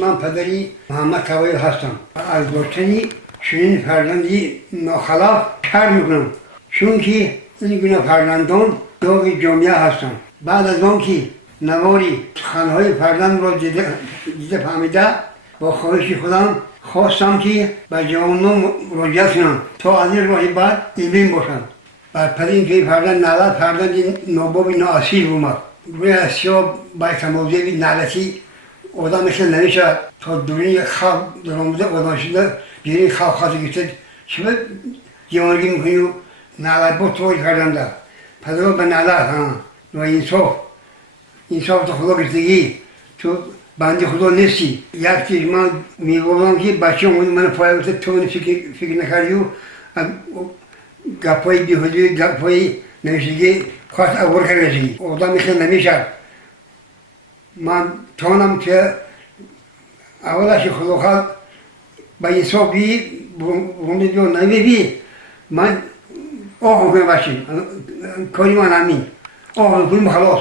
من پدری محمد طویل هستم. از گفتنی چنین فرزندی ناخلاف شرم میکنم، چون که این گونه فرزندان داغ جامعه هستند. بعد از آن که نواری سخنهای فرزند را دیده فهمیده، با خواهش خودم خواستم که به جوانان مراجعه کنم تا از این راه بعد ایمن باشند. بعد این که فرزند نالت فرزند ناباب نااصیل بومد. روی اسیا باید تمازیوی نالتی آدم مثل نمیشه تا دورین خواب درآمده آدم شده بیرین خواب خواهد گرفته چه جوانگی میکنی و نالت با توی فرزنده پدر به نالت و انصاف تو خدا گرفتگی تو بندی خدا نیستی. یک چیز من میگویم که بچه من پای گفته تو فکر نکردی و گپای بیهودی گپای نمیشگی خواست اول کردی آدم مثل نمیشه. من تانم که اولش خدا خواهد به انصاف بی بونده جو نمی من آقا کنم باشیم کاری من همین آقا کنیم خلاص